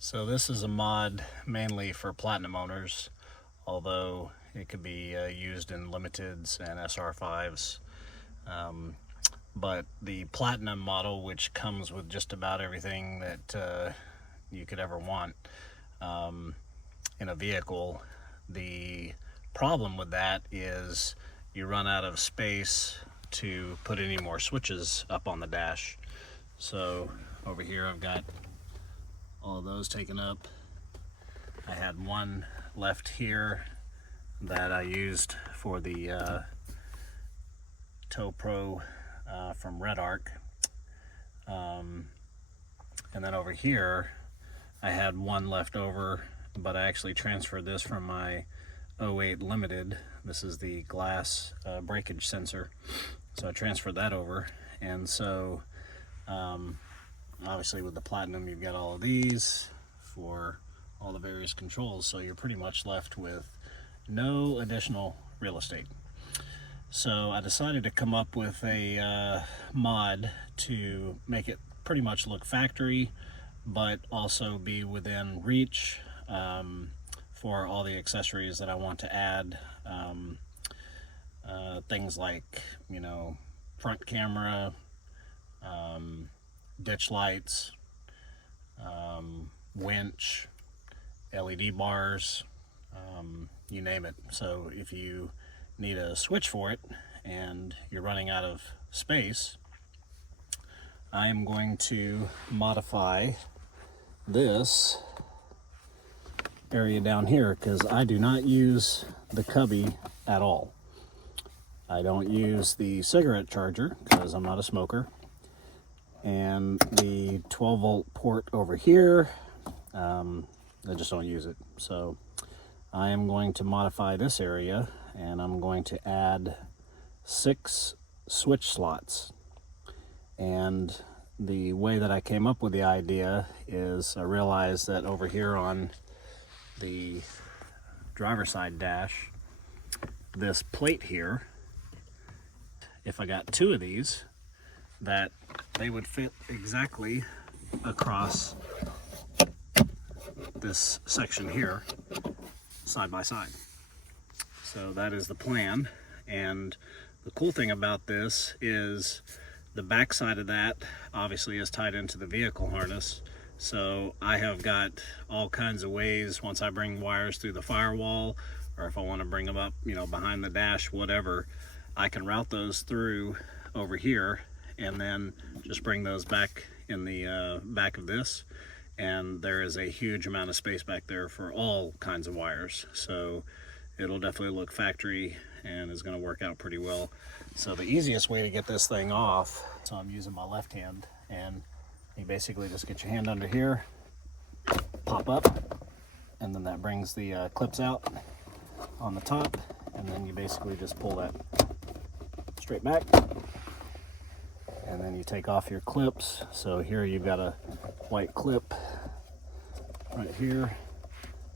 So this is a mod mainly for Platinum owners, although it could be used in Limiteds and SR5s. But the Platinum model, which comes with just about everything that you could ever want in a vehicle, the problem with that is you run out of space to put any more switches up on the dash. So over here I've got all of those taken up. I had one left here that I used for the Tow Pro from Red Arc. And then over here I had one left over, but I actually transferred this from my 08 Limited. This is the glass breakage sensor. So I transferred that over. And so obviously with the Platinum you've got all of these for all the various controls, so you're pretty much left with no additional real estate. So I decided to come up with a mod to make it pretty much look factory, but also be within reach for all the accessories that I want to add. Things like, you know, front camera, ditch lights, winch, LED bars, you name it. So if you need a switch for it and you're running out of space, I am going to modify this area down here, because I do not use the Cubby at all. I don't use the cigarette charger because I'm not a smoker, and the 12 volt port over here, I just don't use it. So I am going to modify this area, and I'm going to add 6 switch slots. And the way that I came up with the idea is I realized that over here on the driver's side dash, this plate here, if I got 2 of these, that they would fit exactly across this section here, side by side. So that is the plan. And the cool thing about this is the back side of that obviously is tied into the vehicle harness. So I have got all kinds of ways, once I bring wires through the firewall, or if I want to bring them up, you know, behind the dash, whatever, I can route those through over here and then just bring those back in the back of this. And there is a huge amount of space back there for all kinds of wires. So it'll definitely look factory and is going to work out pretty well. So the easiest way to get this thing off, so I'm using my left hand, and you basically just get your hand under here, pop up, and then that brings the clips out on the top, and then you basically just pull that straight back, and then you take off your clips. So here you've got a white clip right here,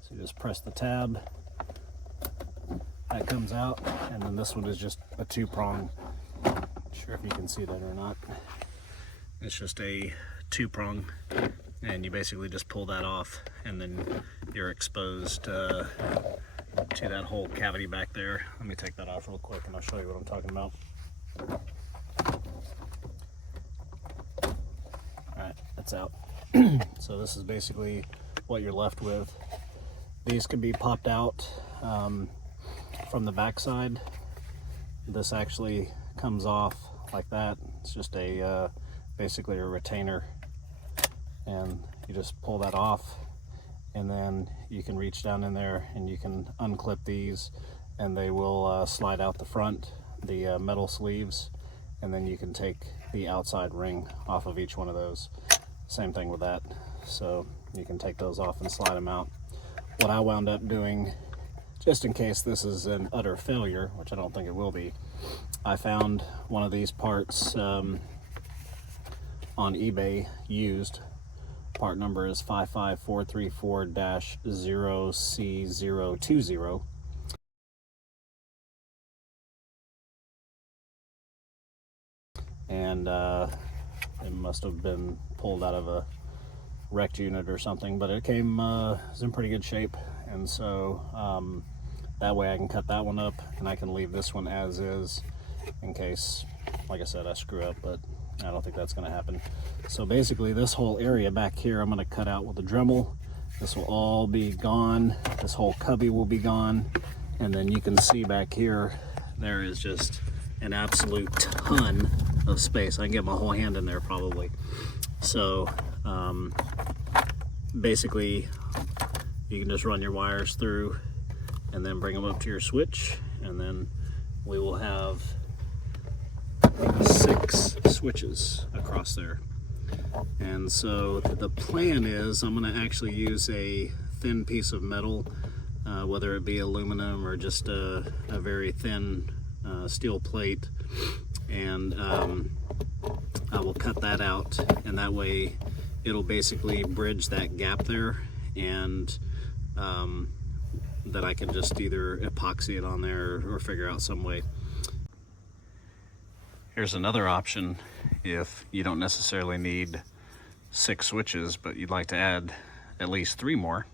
so you just press the tab, that comes out, and then this one is just a 2-prong. Not sure if you can see that or not. It's just a 2-prong, and you basically just pull that off, and then you're exposed to that whole cavity back there. Let me take that off real quick and I'll show you what I'm talking about. Alright, that's out. So this is basically what you're left with. These can be popped out from the back side. This actually comes off like that. It's just a basically a retainer, and you just pull that off, and then you can reach down in there and you can unclip these, and they will slide out the front, the metal sleeves, and then you can take the outside ring off of each one of those. Same thing with that. So you can take those off and slide them out. What I wound up doing, just in case this is an utter failure, which I don't think it will be, I found one of these parts on eBay used. Part number is 55434-0C020. And it must have been pulled out of a wrecked unit or something, but it came is in pretty good shape, and so that way I can cut that one up and I can leave this one as is in case, like I said, I screw up, but I don't think that's going to happen. So basically this whole area back here I'm going to cut out with a Dremel. This will all be gone. This whole cubby will be gone, and then you can see back here there is just an absolute ton of space. I can get my whole hand in there probably. So basically you can just run your wires through and then bring them up to your switch, and then we will have 6 switches across there. And so the plan is I'm going to actually use a thin piece of metal, whether it be aluminum or just a very thin steel plate, and I will cut that out, and that way it'll basically bridge that gap there, and that I can just either epoxy it on there or figure out some way. Here's another option if you don't necessarily need 6 switches, but you'd like to add at least 3 more.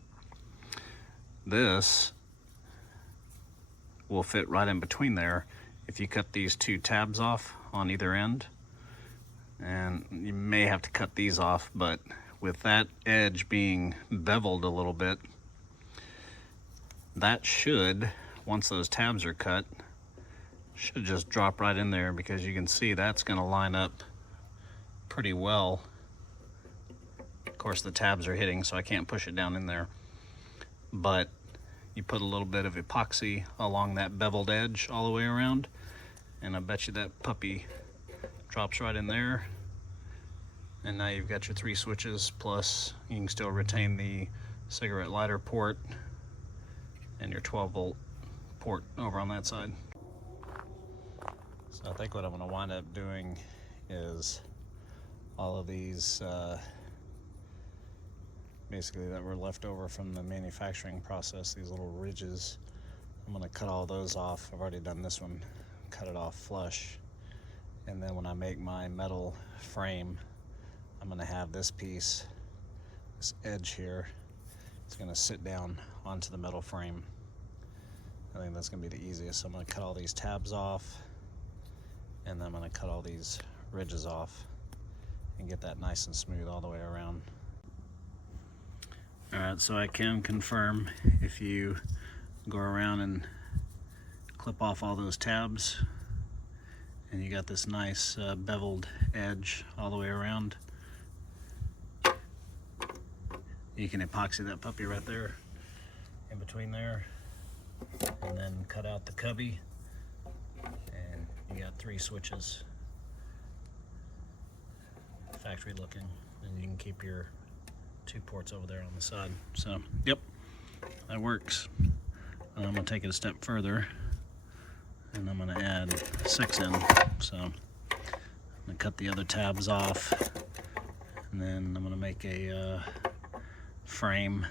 This will fit right in between there if you cut these 2 tabs off on either end. And you may have to cut these off, but with that edge being beveled a little bit, that should, once those tabs are cut, should just drop right in there, because you can see that's going to line up pretty well. Of course the tabs are hitting, so I can't push it down in there, but you put a little bit of epoxy along that beveled edge all the way around, and I bet you that puppy drops right in there. And now you've got your 3 switches, plus you can still retain the cigarette lighter port and your 12-volt port over on that side. So I think what I'm going to wind up doing is all of these basically that were left over from the manufacturing process, these little ridges, I'm going to cut all those off. I've already done this one, cut it off flush, and then when I make my metal frame, I'm going to have this piece, this edge here, it's going to sit down onto the metal frame. I think that's going to be the easiest. So I'm going to cut all these tabs off, and then I'm going to cut all these ridges off and get that nice and smooth all the way around. Alright, so I can confirm, if you go around and clip off all those tabs, and you got this nice beveled edge all the way around, you can epoxy that puppy right there in between there, and then cut out the cubby, and you got 3 switches, factory looking, and you can keep your 2 ports over there on the side. So yep, that works. And I'm going to take it a step further, and I'm going to add 6 in. So I'm going to cut the other tabs off, and then I'm going to make a frame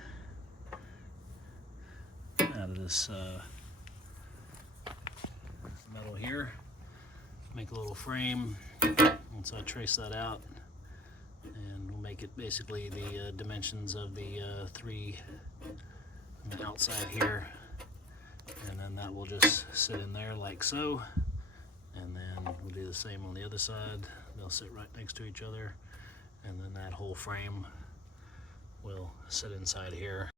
out of this metal here. Make a little frame. Once I trace that out, and we'll make it basically the dimensions of the 3 on the outside here, and then that will just sit in there like so, and then we'll do the same on the other side. They'll sit right next to each other, and then that whole frame will sit inside here.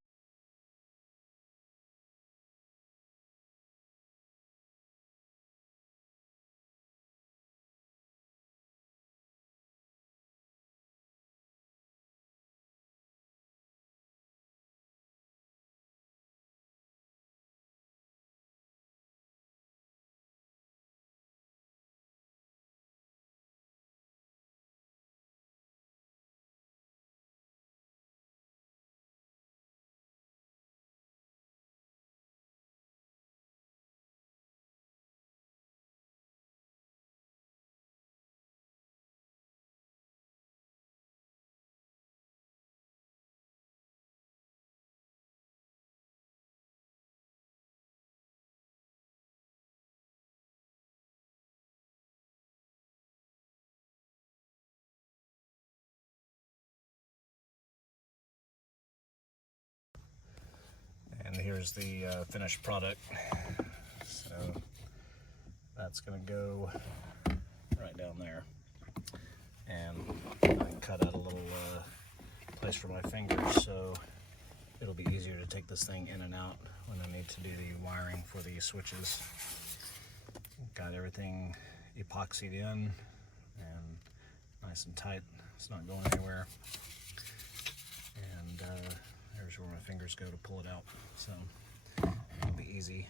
here's the finished product. So that's going to go right down there. And I cut out a little place for my fingers, so it'll be easier to take this thing in and out when I need to do the wiring for the switches. Got everything epoxied in and nice and tight. It's not going anywhere. And there's where my fingers go to pull it out. So it'll be easy.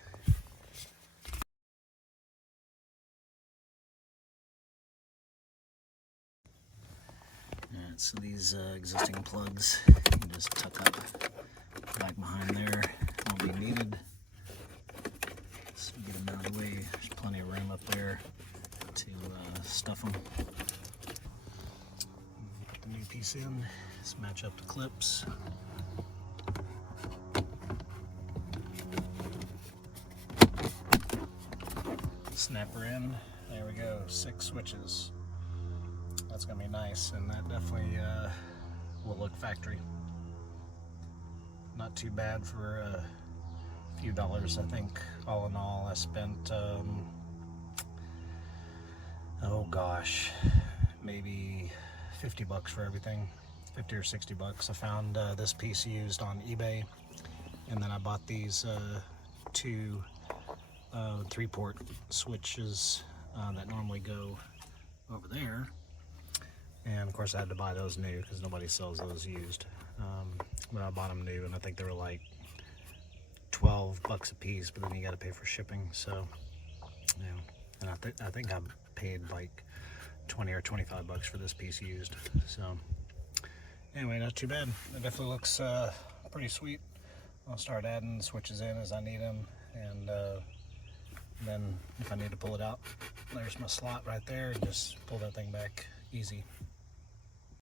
Alright, so these existing plugs you can just tuck up back behind there. Won't be needed. So get them out of the way. There's plenty of room up there to stuff them. Put the new piece in. Just match up the clips. Snapper in. There we go. 6 switches. That's gonna be nice, and that definitely will look factory. Not too bad for a few dollars. I think all in all I spent oh gosh, maybe 50 bucks for everything, 50 or 60 bucks. I found this piece used on eBay, and then I bought these 2 3-port switches that normally go over there. And of course I had to buy those new because nobody sells those used. But I bought them new, and I think they were like 12 bucks a piece, but then you got to pay for shipping. So, you know, and I think I paid like 20 or 25 bucks for this piece used. So anyway, not too bad. It definitely looks pretty sweet. I'll start adding switches in as I need them, and then if I need to pull it out, there's my slot right there, and just pull that thing back easy.